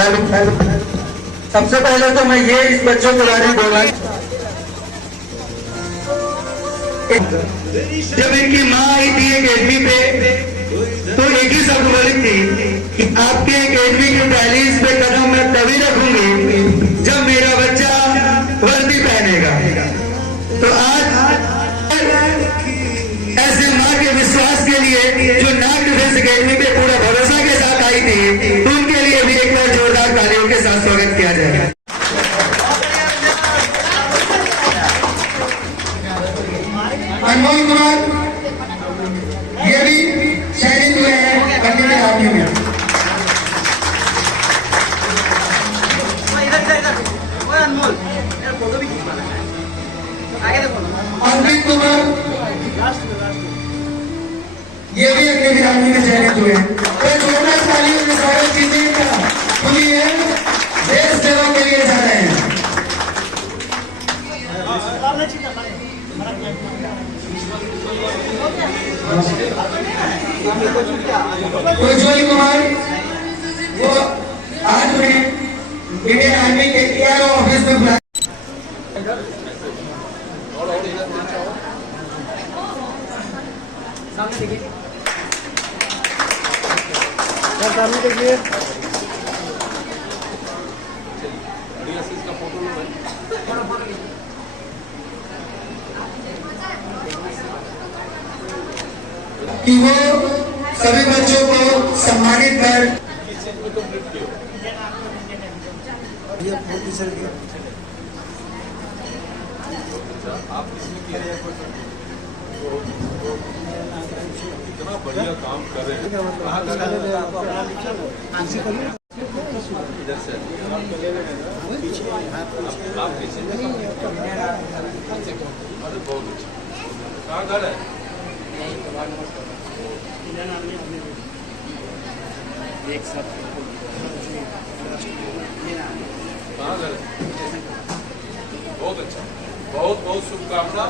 सबसे पहले तो मैं ये इस बच्चों के बारे में बोला, जब इनकी माँ आई थी एकेडमी पे तो एक ही शब्द बोली थी कि आपके एकेडमी की दहलीज पे कदम मैं तभी रखूंगी जब मेरा बच्चा वर्दी पहनेगा। तो आज ऐसे माँ के विश्वास के लिए जो नाग डिफेंस एकेडमी पे पूरा भरोसा के साथ आई थी, उनके लिए भी एक बार जोरदार तालियों के साथ स्वागत किया जाएगा। अनमोल कुमार ये भी चयनित हुए हैं बंदी में आर्मी में। अंकित कुमार ये भी अकेले आर्मी में चयनित हुए हैं। तो जोरदार तालियों के स्वागत कीजिए। हम ये देश सेवा के लिए जा रहे हैं। उज्ज्वल कुमार वो आज में इंडियन आर्मी के एआरओ ऑफिस में बुलाया। सामने देखिए कि वो सभी बच्चों को सम्मानित कर आप इसमें इतना बढ़िया काम कर रहे हैं। इधर से आप पीछे बहुत अच्छा। कहाँ घर है? एक साथ कहाँ घर है? बहुत अच्छा, बहुत बहुत शुभकामना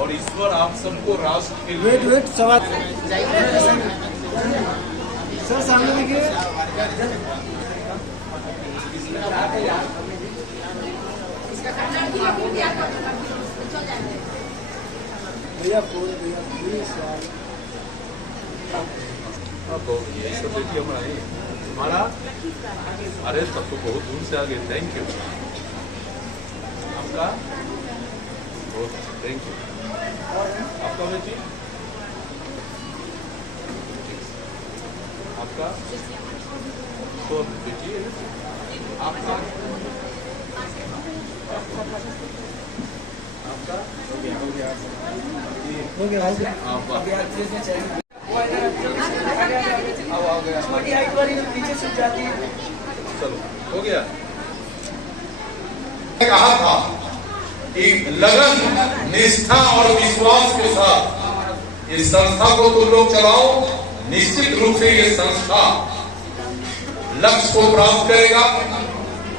और ईश्वर आप सबको राष्ट्र के लिए सवाल सर सामने देखिए। भैया ये सब देखिए हमारा अरे तब तो बहुत दूर से आ गए। थैंक यू आपका बहुत थैंक यू। आपका बेटी आपका तो बेटी आपका आपका हो गया चलो हो गया। कहा था कि लगन, निष्ठा और विश्वास के साथ इस संस्था को तुम लोग चलाओ। निश्चित रूप से ये संस्था लक्ष्य को प्राप्त करेगा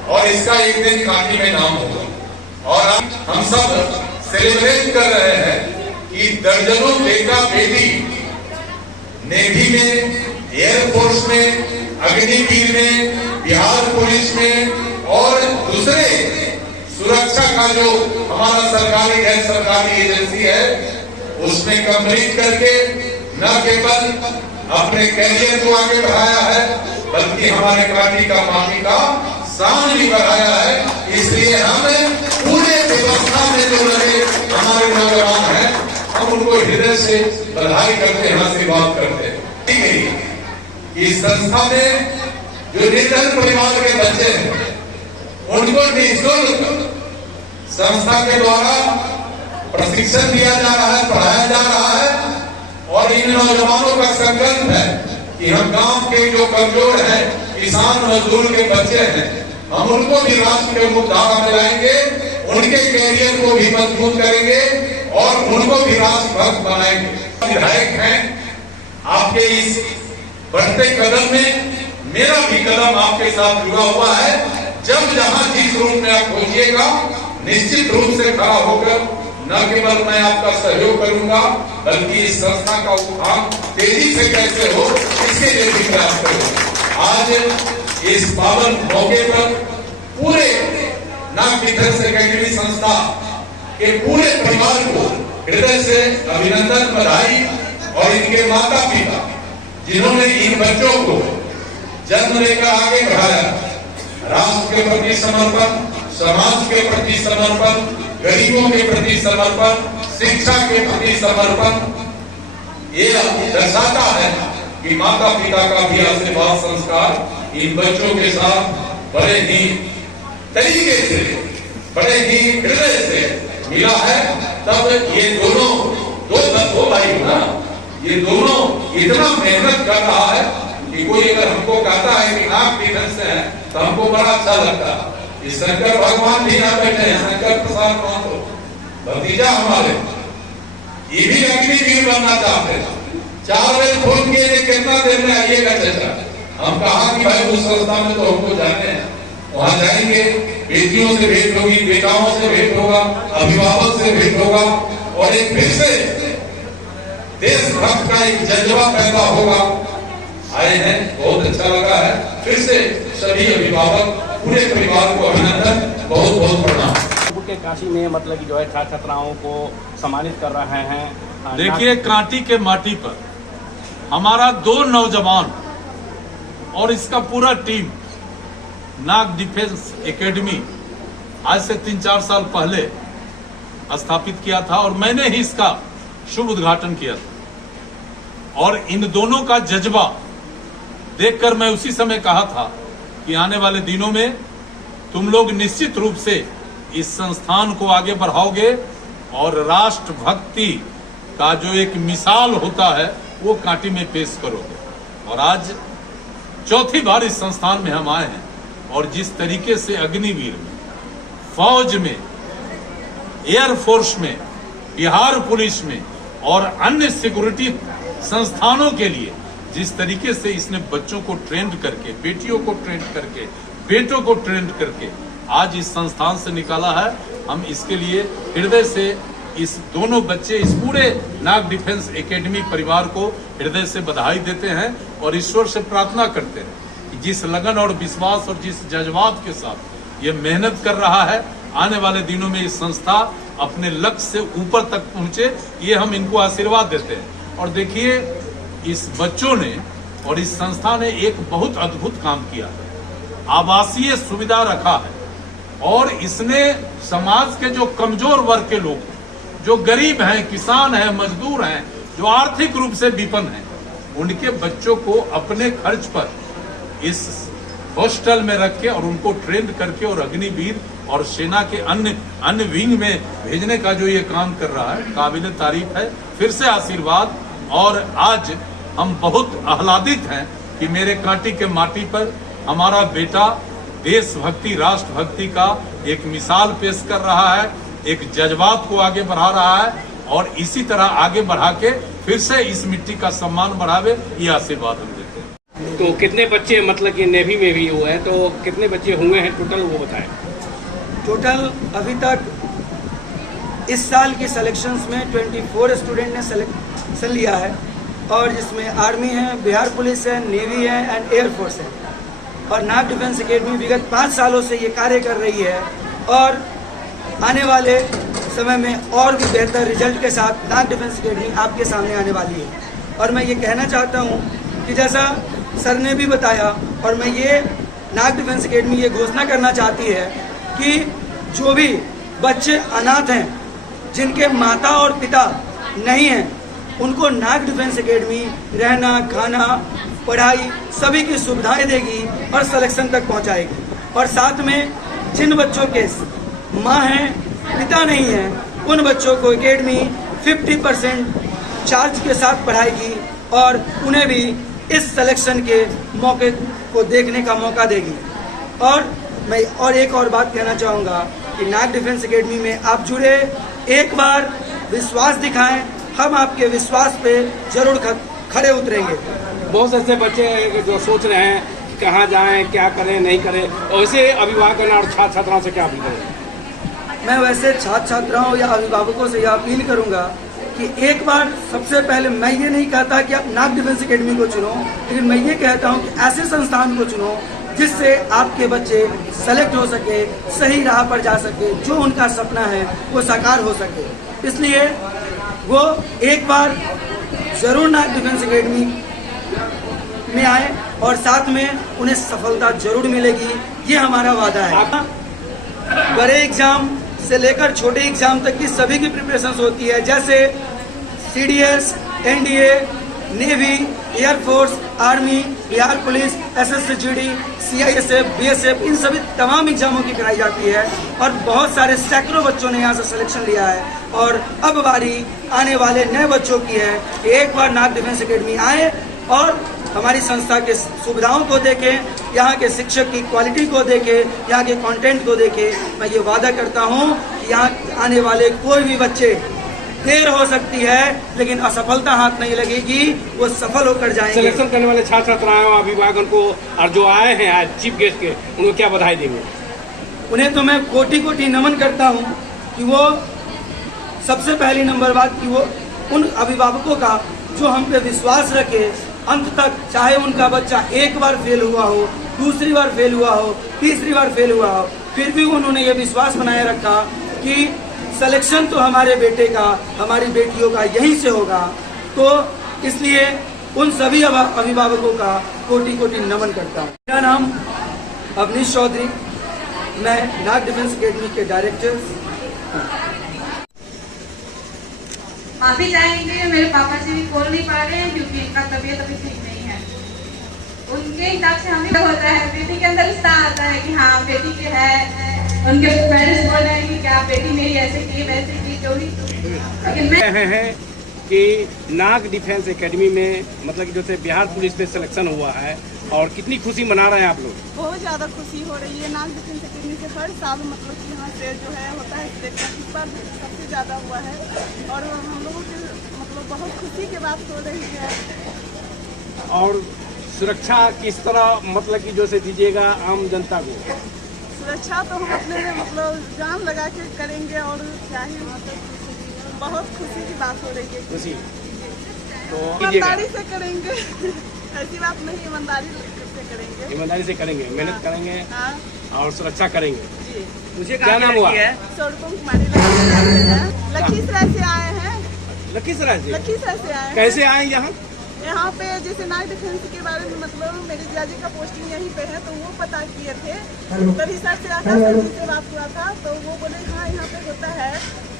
और इसका एक दिन काफी में नाम होगा। और हम सब सेलिब्रेट कर रहे हैं कि दर्जनों बेटा बेटी नेवी में, एयरफोर्स में, अग्निवीर में, बिहार पुलिस में और दूसरे सुरक्षा का जो हमारा सरकारी गैर सरकारी एजेंसी है उसमें कंप्लीट करके न केवल अपने कैरियर को आगे बढ़ाया है बल्कि हमारे पार्टी का पार्टी का शान भी बढ़ाया है। इसलिए हम पूरे व्यवस्था में जो रहे हमारे नौजवान हैं हम उनको हृदय से बधाई करते हैं, आशीर्वाद करते हैं। इस संस्था में जो निर्धन परिवार के बच्चे हैं उनको निःशुल्क संस्था के द्वारा प्रशिक्षण दिया जा रहा है, पढ़ाया जा रहा है। और इन नौजवानों का संकल्प है कि हम गांव के जो कमजोर हैं, किसान मजदूर के बच्चे हैं, हम उनको भी राष्ट्र के मुख्यधारा में लाएंगे, उनके कैरियर को भी मजबूत करेंगे और उनको भी राष्ट्र भक्त बनाएंगे। विधायक हैं आपके इस बढ़ते कदम में मेरा भी कदम आपके साथ जुड़ा हुआ है। जब जहां जिस रूप में आप पहुंचिएगा निश्चित रूप से खड़ा होकर न केवल मैं आपका सहयोग करूंगा बल्कि इस संस्था का उत्थान तेजी से कैसे हो इसके लिए भी प्रयास करूंगा। आज इस पावन मौके पर पूरे नाग डिफेंस एकेडमी संस्था के पूरे परिवार को हृदय से अभिनंदन, बधाई और इनके माता पिता जिन्होंने इन बच्चों को जन्म लेकर आगे बढ़ाया, राष्ट्र के प्रति समर्पण, समाज के प्रति समर्पण, गरीबों के प्रति समर्पण, शिक्षा के प्रति समर्पण, ये दर्शाता है कि माता पिता का भी आशीर्वाद संस्कार इन बच्चों के साथ बड़े ही तरीके से, बड़े ही हृदय से मिला है। तब ये दोनों दो भाई ना, ये दोनों इतना मेहनत कर रहा है कि कोई अगर हमको कहता है कि नाग डिफेंस से है तो हमको बड़ा अच्छा लगता है। ये शंकर भगवान भी यहाँ बैठे हैं, शंकर प्रसाद महतो भतीजा हमारे, ये भी अग्निवीर बनना चाहते हैं। 4 बजे फोन किए थे, कितना देर में आइएगा चाचा। हम कहा कि भाई उस संस्था में तो हमको जाने हैं, वहां जाएंगे, बेटियों से भेंट होगी, बेटाओं से भेंट होगा, अभिभावक से भेंट होगा और एक फिर से देशभक्त का एक जज्बा पैदा होगा। आए हैं, बहुत अच्छा लगा है। फिर से सभी अभिभावक, पूरे परिवार को अभिनंदन, बहुत बहुत प्रणाम। के काशी में मतलब कि जो है छात्र छात्राओं को सम्मानित कर रहे हैं। देखिए, कांटी के माटी पर हमारा 2 नौजवान और इसका पूरा टीम नाग डिफेंस एकेडमी आज से 3-4 साल पहले स्थापित किया था और मैंने ही इसका शुभ उद्घाटन किया था। और इन दोनों का जज्बा देखकर मैं उसी समय कहा था कि आने वाले दिनों में तुम लोग निश्चित रूप से इस संस्थान को आगे बढ़ाओगे और राष्ट्रभक्ति का जो एक मिसाल होता है वो कांटी में पेश करोगे। और आज चौथी बार इस संस्थान में हम आए हैं और जिस तरीके से अग्निवीर में, फौज में, एयरफोर्स में, बिहार पुलिस में और अन्य सिक्योरिटी संस्थानों के लिए जिस तरीके से इसने बच्चों को ट्रेंड करके, बेटियों को ट्रेंड करके, बेटों को ट्रेंड करके आज इस संस्थान से निकाला है, हम इसके लिए हृदय से इस दोनों बच्चे, इस पूरे नाग डिफेंस एकेडमी परिवार को हृदय से बधाई देते हैं और ईश्वर से प्रार्थना करते हैं कि जिस लगन और विश्वास और जिस जज्बात के साथ ये मेहनत कर रहा है, आने वाले दिनों में इस संस्था अपने लक्ष्य से ऊपर तक पहुंचे, ये हम इनको आशीर्वाद देते हैं। और देखिए, इस बच्चों ने और इस संस्था ने एक बहुत अद्भुत काम किया है, आवासीय सुविधा रखा है और इसने समाज के जो कमजोर वर्ग के लोग, जो गरीब हैं, किसान हैं, मजदूर हैं, जो आर्थिक रूप से विपन्न हैं, उनके बच्चों को अपने खर्च पर इस हॉस्टल में रख के और उनको ट्रेंड करके और अग्निवीर और सेना के अन्य विंग में भेजने का जो ये काम कर रहा है, काबिल तारीफ है। फिर से आशीर्वाद। और आज हम बहुत आह्लादित हैं कि मेरे कांटी के माटी पर हमारा बेटा देशभक्ति, राष्ट्रभक्ति का एक मिसाल पेश कर रहा है, एक जज्बात को आगे बढ़ा रहा है और इसी तरह आगे बढ़ा के फिर से इस मिट्टी का सम्मान बढ़ावे, ये आशीर्वाद हम देते हैं। तो कितने बच्चे मतलब कि नेवी में भी हुए हैं, तो कितने बच्चे हुए हैं टोटल, वो बताएं। टोटल अभी तक इस साल की सिलेक्शंस में 24 स्टूडेंट ने सिलेक्शन लिया है और जिसमें आर्मी है, बिहार पुलिस है, नेवी है एंड एयरफोर्स है। और नाग डिफेंस एकेडमी विगत 5 सालों से ये कार्य कर रही है और आने वाले समय में और भी बेहतर रिजल्ट के साथ नाग डिफेंस एकेडमी आपके सामने आने वाली है। और मैं ये कहना चाहता हूँ कि जैसा सर ने भी बताया और मैं ये नाग डिफेंस एकेडमी ये घोषणा करना चाहती है कि जो भी बच्चे अनाथ हैं, जिनके माता और पिता नहीं हैं, उनको नाग डिफेंस एकेडमी रहना, खाना, पढ़ाई सभी की सुविधाएं देगी और सिलेक्शन तक पहुंचाएगी। और साथ में जिन बच्चों के माँ हैं, पिता नहीं हैं, उन बच्चों को एकेडमी 50% चार्ज के साथ पढ़ाएगी और उन्हें भी इस सिलेक्शन के मौके को देखने का मौका देगी। और मैं एक और बात कहना चाहूँगा कि नाग डिफेंस एकेडमी में आप जुड़े, एक बार विश्वास दिखाएं, हम आपके विश्वास पे जरूर खड़े उतरेंगे। बहुत से ऐसे बच्चे जो सोच रहे हैं कहाँ जाएं, क्या करें, नहीं करें, और ऐसे अभिभावकों और छात्र छात्राओं से क्या अपील करें? मैं वैसे छात्र छात्राओं या अभिभावकों से यह अपील करूंगा कि एक बार सबसे पहले मैं ये नहीं कहता कि आप नाग डिफेंस एकेडमी को चुनो, लेकिन मैं ये कहता हूँ कि ऐसे संस्थान को चुनो जिससे आपके बच्चे सेलेक्ट हो सके, सही राह पर जा सके, जो उनका सपना है वो साकार हो सके। इसलिए वो एक बार ज़रूर नाग डिफेंस एकेडमी में आए और साथ में उन्हें सफलता जरूर मिलेगी, ये हमारा वादा है। बड़े एग्जाम से लेकर छोटे एग्जाम तक की सभी की प्रिपरेशन होती है, जैसे CDS, NDA, navy, air force, army, Bihar police, SSGD, CISF, BSF, इन सभी तमाम एग्जामों की कराई जाती है और बहुत सारे सैकड़ों बच्चों ने यहाँ से सिलेक्शन लिया है। और अब बारी आने वाले नए बच्चों की है कि एक बार नाग डिफेंस एकेडमी आए और हमारी संस्था के सुविधाओं को देखें, यहाँ के शिक्षक की क्वालिटी को देखें, यहाँ के कंटेंट को देखें। मैं ये वादा करता हूँ कि यहाँ आने वाले कोई भी बच्चे, देर हो सकती है लेकिन असफलता हाथ नहीं लगेगी, वो सफल होकर जाएंगे। सिलेक्शन करने वाले छात्र छात्राओं, अभिभावकों को और जो आए हैं आज चीफ गेस्ट के, उनको क्या बधाई देंगे? उन्हें तो मैं कोटि कोटि नमन करता हूँ कि वो सबसे पहली नंबर बात कि वो उन अभिभावकों का जो हम पे विश्वास रखे अंत तक, चाहे उनका बच्चा एक बार फेल हुआ हो, दूसरी बार फेल हुआ हो, तीसरी बार फेल हुआ हो, फिर भी उन्होंने ये विश्वास बनाए रखा कि सिलेक्शन तो हमारे बेटे का, हमारी बेटियों का यहीं से होगा। तो इसलिए उन सभी अभिभावकों का कोटि कोटि नमन करता हूँ। मेरा नाम अवनीश चौधरी, मैं नाग डिफेंस एकेडमी के डायरेक्टर। माफी चाहेंगे, मेरे पापा जी भी बोल नहीं पा रहे हैं क्योंकि इनका तबीयत अभी ठीक नहीं है। उनके हिसाब से हमें होता है, बेटी के अंदर उत्साह आता है कि हाँ बेटी के है, उनके पेरेंट्स बोल रहे हैं कि क्या बेटी मेरी ऐसे की वैसे की, जो भी। लेकिन मैं है कि नाग डिफेंस एकेडमी में मतलब कि जैसे बिहार पुलिस में सिलेक्शन हुआ है और कितनी खुशी मना रहे हैं आप लोग? बहुत ज़्यादा खुशी हो रही है। नाग डिफेंस एकेडमी से हर साल मतलब कि यहाँ से जो है होता है सिलेक्शन, इस बार सबसे ज़्यादा हुआ है और हम लोगों के मतलब बहुत खुशी की बात हो रही है। और सुरक्षा किस तरह मतलब कि जैसे दीजिएगा आम जनता को? सुरक्षा तो हम अपने में मतलब जान लगा के करेंगे और क्या ही मतलब बहुत खुशी की बात हो रही है। खुशी तो ईमानदारी से करेंगे ऐसी बात नहीं, ईमानदारी से करेंगे, ईमानदारी से करेंगे, मेहनत करेंगे। हाँ। और सुरक्षा करेंगे। जी। मुझे क्या नाम हुआ? स्वरूपम कुमारी लखीसराय से आए हैं। लखीसराय से? लखीसराय से आए। कैसे आए यहाँ? यहाँ पे जैसे नाग डिफेंस के बारे में मतलब मेरे जियाजी का पोस्टिंग यहीं पे है, तो वो पता किए थे, तभी सर से आका सर जी से बात हुआ था, तो वो बोले हाँ यहाँ पे होता है,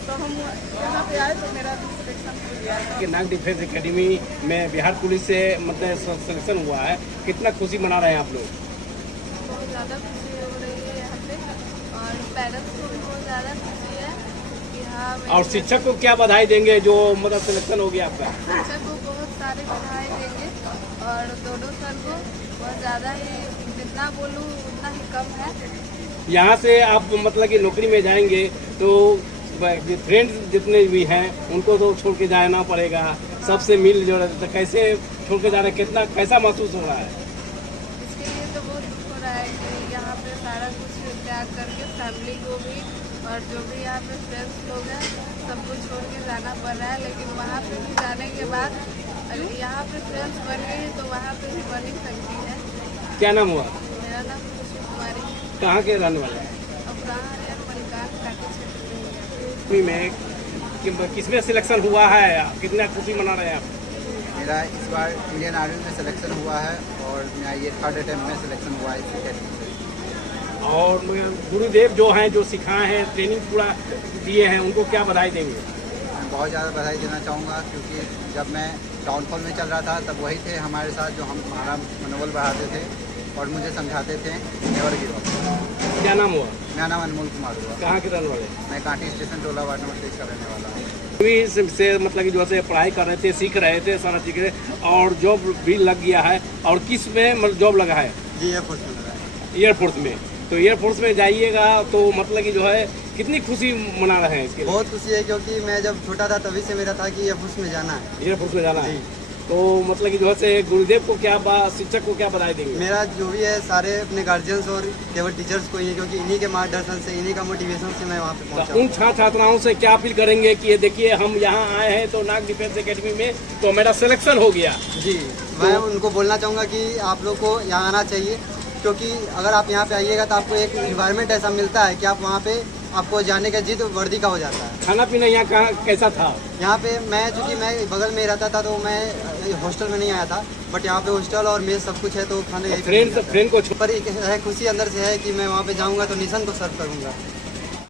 तो हम यहाँ पे आए तो मेरा सिलेक्शन हो गया। कि नाग डिफेंस एकेडमी में बिहार पुलिस से मतलब सिलेक्शन हुआ है, कितना खुशी मना रहे हैं आप लोग? बहुत ज़्यादा खुशी हो रही है यहाँ पे और पेरेंट्स को भी बहुत ज़्यादा खुशी है कि हाँ। और शिक्षक को क्या बधाई देंगे जो मतलब सिलेक्शन हो गया आपका? शिक्षक को बहुत सारे बधाई देंगे और दोनों सर को बहुत ज़्यादा ही, जितना बोलूँ उतना ही कम है। यहाँ से आप मतलब कि नौकरी में जाएंगे तो फ्रेंड्स जितने भी हैं उनको तो छोड़ के जाना पड़ेगा, सबसे मिल जो तो कैसे छोड़ के जाना, कितना कैसा महसूस हो रहा है? इसके लिए तो बहुत दुख हो रहा है कि यहाँ पे सारा कुछ त्याग करके फैमिली को भी और जो भी यहाँ पे फ्रेंड्स लोग हैं सब कुछ छोड़ के जाना पड़ रहा है। लेकिन वहाँ पे भी जाने के बाद अगर यहाँ पे फ्रेंड्स बन गई तो वहाँ पे भी बन ही सकती है। क्या नाम हुआ? मेरा नाम खुशी कुमारी। कहाँ के रहने वाले हैं? में किसमें सिलेक्शन हुआ है, कितना खुशी मना रहे हैं आप? मेरा इस बार इंडियन आर्मी में सिलेक्शन हुआ है और मेरा ये 3rd अटेम्प्ट में सिलेक्शन हुआ है इस एकेडमी से। और गुरुदेव जो हैं जो सिखाए हैं, ट्रेनिंग पूरा दिए हैं, उनको क्या बधाई देंगे? मैं बहुत ज़्यादा बधाई देना चाहूँगा क्योंकि जब मैं डाउनफॉल में चल रहा था तब वही थे हमारे साथ जो हमारा मनोबल बढ़ाते थे और मुझे समझाते थे नेवर गिव अप। क्या नाम हुआ? मेरा नाम अनमोल कुमार हुआ। कहाँ के रहने वाले? मैं कांटी स्टेशन टोला वार्ड नंबर 23 का रहने वाला हूँ। से मतलब कि जो है पढ़ाई कर रहे थे, सीख रहे थे सारा चीज़ें और जॉब भी लग गया है। और किस में मतलब जॉब लगा है? जी एयरफोर्स में लगा है। एयरफोर्स में। तो एयरफोर्स में जाइएगा तो मतलब कि जो है कितनी खुशी मना रहे हैं इसके लिए? बहुत खुशी है क्योंकि मैं जब छोटा था तभी से मेरा था कि एयरफोर्स में जाना है। एयरफोर्स में जाना है तो मतलब कि जो है गुरुदेव को क्या शिक्षक को क्या बधाई देंगे? मेरा जो भी है सारे अपने गार्जियंस और केवल टीचर्स को ही है क्योंकि इन्हीं के मार्गदर्शन से, इन्हीं का मोटिवेशन से मैं वहाँ पे पहुँचा। उन छात्र छात्राओं से क्या अपील करेंगे कि ये देखिए हम यहाँ आए हैं तो नाग डिफेंस एकेडमी में तो मेरा सिलेक्शन हो गया? जी मैं उनको बोलना चाहूँगा कि आप लोग को यहाँ आना चाहिए क्योंकि अगर आप यहाँ पे आइएगा तो आपको एक इन्वायरमेंट ऐसा मिलता है कि आप वहाँ पे आपको जाने का जिद वर्दी का हो जाता है। खाना पीना यहाँ कैसा था? यहाँ पे चूँकि मैं बगल में रहता था तो मैं हॉस्टल में नहीं आया था, बट यहाँ पे हॉस्टल और मेस सब कुछ है तो खाने फ्रेंड को पर एक खुशी अंदर से है कि मैं वहाँ पे जाऊँगा तो निशन को सर्व करूँगा।